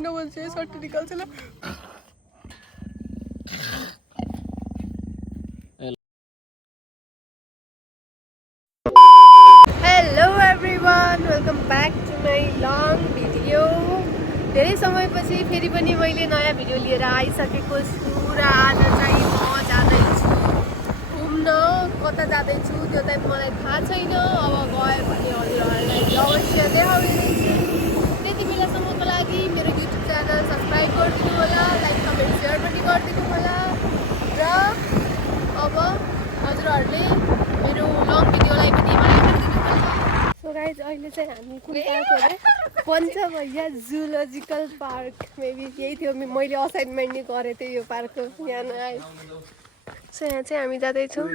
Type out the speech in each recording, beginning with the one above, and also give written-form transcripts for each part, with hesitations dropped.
मलाई नभन्छ सर्ट निकाल्छ ल hello everyone welcome back to my long video धेरै समयपछि फेरि पनि मैले नयाँ भिडियो लिएर आइसकेको छु र आज चाहिँ म जाँदैछु घुम्न कता जाँदैछु त्यो चाहिँ मलाई थाहा छैन अब गयो भने हजुरहरूलाई अवश्य देखाउनेछु त्यति बेलासम्मको लागि मेरो युट्युब च्यानल सब्सक्राइब गरिदिनु होला लाइक कमेन्ट सेयर पनि गरिदिनु होला र अब हजुरहरूले मेरो लङ भिडियोलाई पनि सो गाइज अहिले चाहिँ हामी कुन पार्क अरे पञ्चभैया जुलोजिकल पार्क मेबी यही थियो मैले असाइनमेन्ट नि गरेको थिएँ यो पार्कको यहाँ आएँ सो यहाँ चाहिँ हामी जाँदैछौँ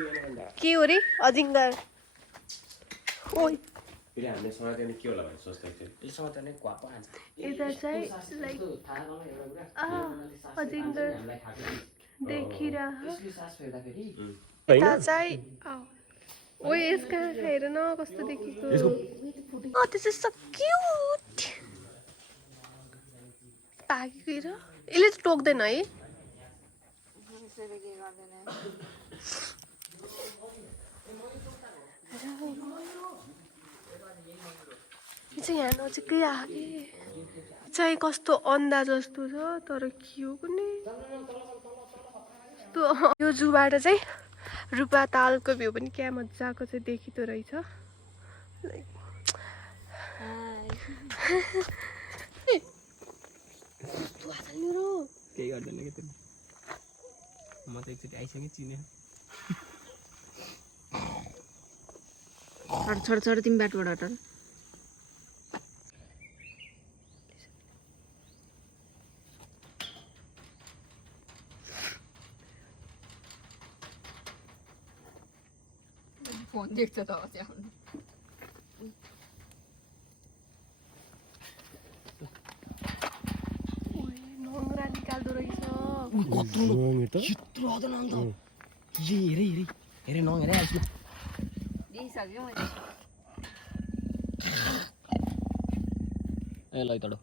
के हो रे अजिङ्गर ओइ यता चाहिँ लाइक अजिङ्गर देखिरह यता चाहिँ ओए यसका हेर न कस्तो देखेको दिस इज सो क्यूट भागेको हेर यसले चाहिँ टोक्दैन है चाहिँ यहाँ नजिकै आगे चाहिँ कस्तो अन्डा जस्तो छ तर के हो कुनै यो जूबाट चाहिँ रूपा तालको भ्यू पनि क्या मजाको चाहिँ देखिँदो रहेछ केही गर्दैन कि त्यो म त एकचोटि आइसकेँ चिने छोड छोड तिमी बाटोबाट हटार फोन देख्छ त नङ्ग्रा निकाल्दो रहेछ हेरे नङ हेरे आइसक्यो दिइसक्यो मैले ए ल तडो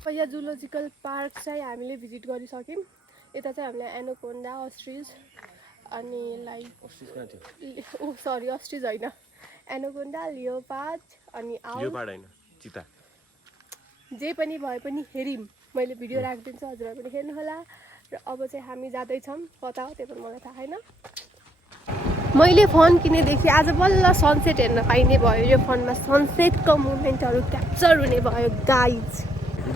भैया जुलोजिकल पार्क चाहिँ हामीले भिजिट गरिसक्यौँ यता चाहिँ हामीले एनाकोन्डा अस्ट्रिज अनि लाइक ओ सरी अस्ट्रिज होइन एनाकोन्डा लियोपार्ड अनि चिता जे पनि भए पनि हेऱ्यौँ मैले भिडियो राखिदिन्छु हजुरहरू पनि हेर्नुहोला र अब चाहिँ हामी जाँदैछौँ कता हो त्यो पनि मलाई थाहा छैन मैले फोन किनेदेखि आज बल्ल सनसेट हेर्न पाइने भयो यो फोनमा सनसेटको मुमेन्टहरू क्याप्चर हुने भयो गाइज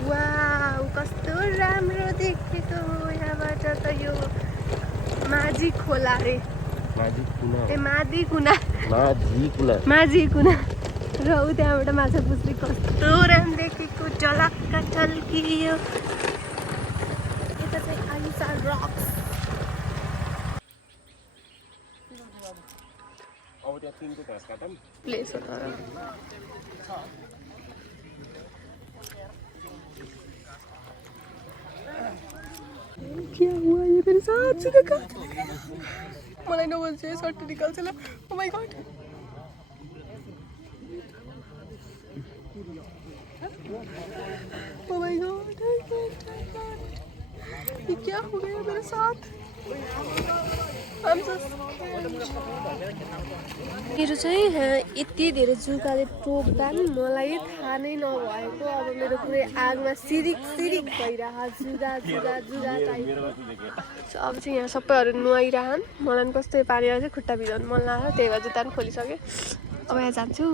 वाउ कस्तो राम्रो देखेको यहाँबाट त यो माझी खोला रे माझी कुना र ऊ त्यहाँबाट माछा पुछ्री कस्तो राम्रो देखेको झलक्क झल्कियो यता चाहिँ आइसा रक्स प्लेसहरू क्या हुआ ये मेरे साथ से देखा मलाई नभन्छ सर्ट निकाल्छ ल oh my God oh my God ये क्या हो गया मेरे साथ मेरो चाहिँ यति धेरै जुकाले टोक्दा नि मलाई थाहा नै नभएको अब मेरो पुरै आगमा सिरिक भइरहेको जुगा टाइप अब चाहिँ यहाँ सबैहरू नुहाइरहन् मलाई पनि कस्तो पानी आएर चाहिँ खुट्टा भिजाउनु मन लाग्यो त्यही भएर जुत्ता पनि खोलिसकेँ अब यहाँ जान्छु